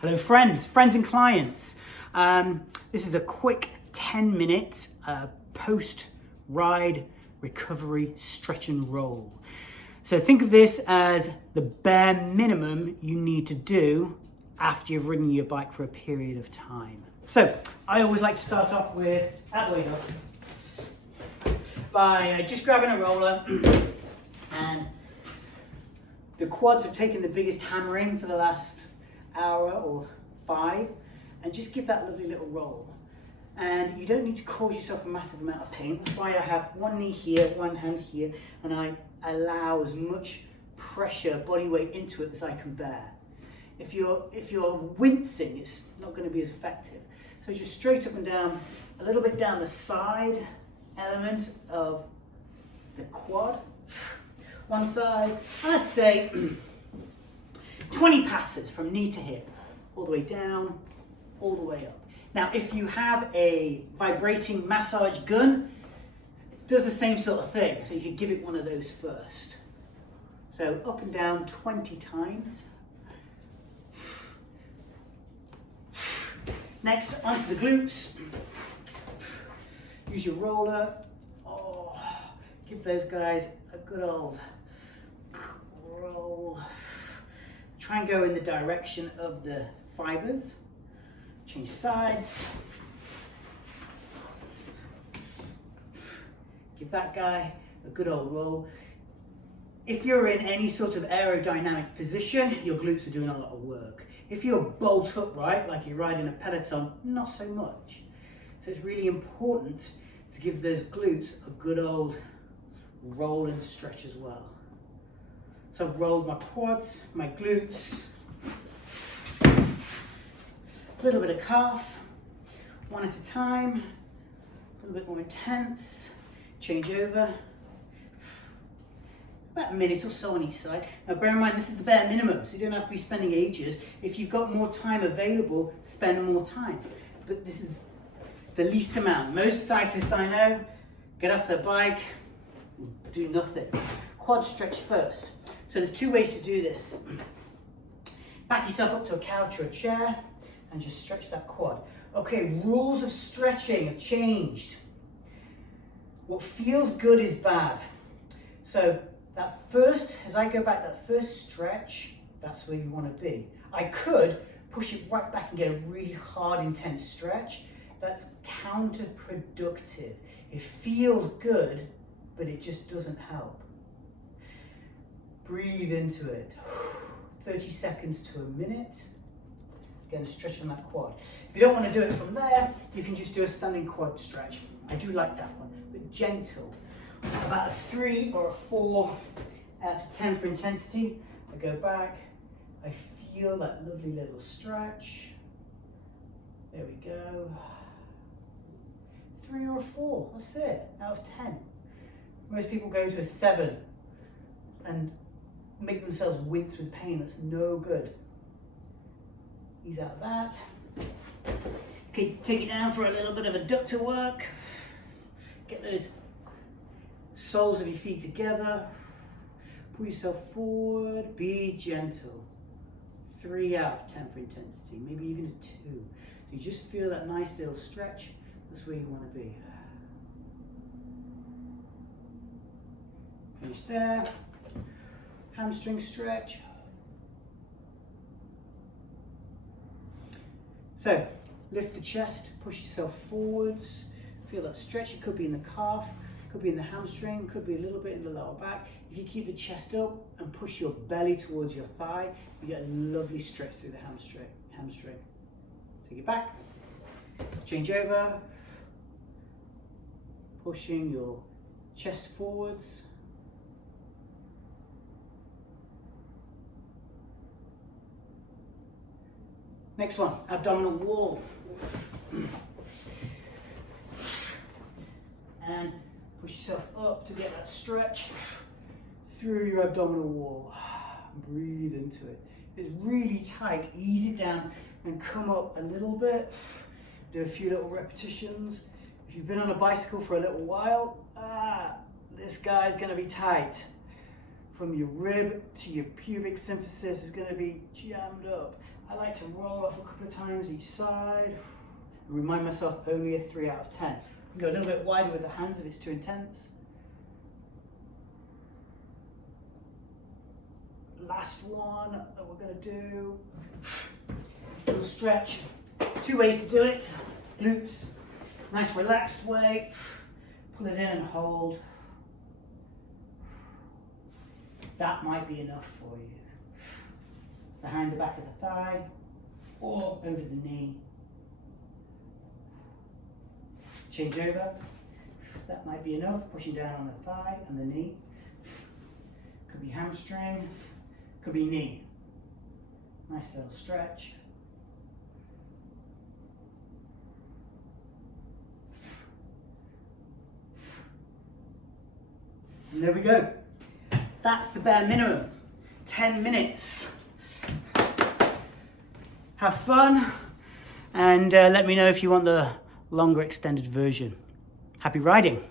Hello friends and clients. This is a quick 10-minute post-ride recovery stretch and roll. So think of this as the bare minimum you need to do after you've ridden your bike for a period of time. So I always like to start off with, out the way though, by just grabbing a roller and the quads have taken the biggest hammering for the last hour or 5, and just give that lovely little roll. And you don't need to cause yourself a massive amount of pain. That's why I have one knee here, one hand here, and I allow as much pressure, body weight into it as I can bear. If you're wincing, it's not going to be as effective. So just straight up and down, a little bit down the side element of the quad. One side, and I'd say 20 passes from knee to hip, all the way down, all the way up. Now, if you have a vibrating massage gun, it does the same sort of thing, so you could give it one of those first. So up and down 20 times. Next, onto the glutes. Use your roller. Oh, give those guys a good old roll. Try and go in the direction of the fibers. Change sides. Give that guy a good old roll. If you're in any sort of aerodynamic position, your glutes are doing a lot of work. If you're bolt upright, like you're riding a Peloton, not so much. So it's really important to give those glutes a good old roll and stretch as well. So I've rolled my quads, my glutes, a little bit of calf, one at a time, a little bit more intense, change over, about a minute or so on each side. Now bear in mind this is the bare minimum, so you don't have to be spending ages. If you've got more time available, spend more time. But this is the least amount. Most cyclists I know get off their bike, do nothing. Quad stretch first. So there's 2 ways to do this. Back yourself up to a couch or a chair and just stretch that quad. Okay, rules of stretching have changed. What feels good is bad. So that first, as I go back, that first stretch, that's where you want to be. I could push it right back and get a really hard, intense stretch. That's counterproductive. It feels good, but it just doesn't help. Breathe into it. 30 seconds to a minute. Again, stretch on that quad. If you don't want to do it from there, you can just do a standing quad stretch. I do like that one, but gentle. About a 3 or a 4 out of 10 for intensity. I go back. I feel that lovely little stretch. There we go. 3 or a 4, that's it, out of 10. Most people go to a 7 and make themselves wince with pain. That's no good. Ease out of that. Okay, take it down for a little bit of adductor work. Get those soles of your feet together. Pull yourself forward. Be gentle. 3 out of 10 for intensity, maybe even a 2. So you just feel that nice little stretch. That's where you want to be. Finish there. Hamstring stretch. So lift the chest, push yourself forwards. Feel that stretch. It could be in the calf, could be in the hamstring, could be a little bit in the lower back. If you keep the chest up and push your belly towards your thigh, you get a lovely stretch through the hamstring. Take it back. Change over. Pushing your chest forwards. Next one, abdominal wall. And push yourself up to get that stretch through your abdominal wall. Breathe into it. If it's really tight, ease it down and come up a little bit. Do a few little repetitions. If you've been on a bicycle for a little while, this guy's gonna be tight from your rib to your pubic symphysis is going to be jammed up. I like to roll off a couple of times each side and remind myself only a 3 out of 10. Go a little bit wider with the hands if it's too intense. Last one that we're going to do. Little stretch. 2 ways to do it. Glutes. Nice relaxed way. Pull it in and hold. That might be enough for you. Behind the back of the thigh or over the knee. Change over. That might be enough. Pushing down on the thigh and the knee. Could be hamstring. Could be knee. Nice little stretch. And there we go. That's the bare minimum. 10 minutes. Have fun and let me know if you want the longer extended version. Happy riding.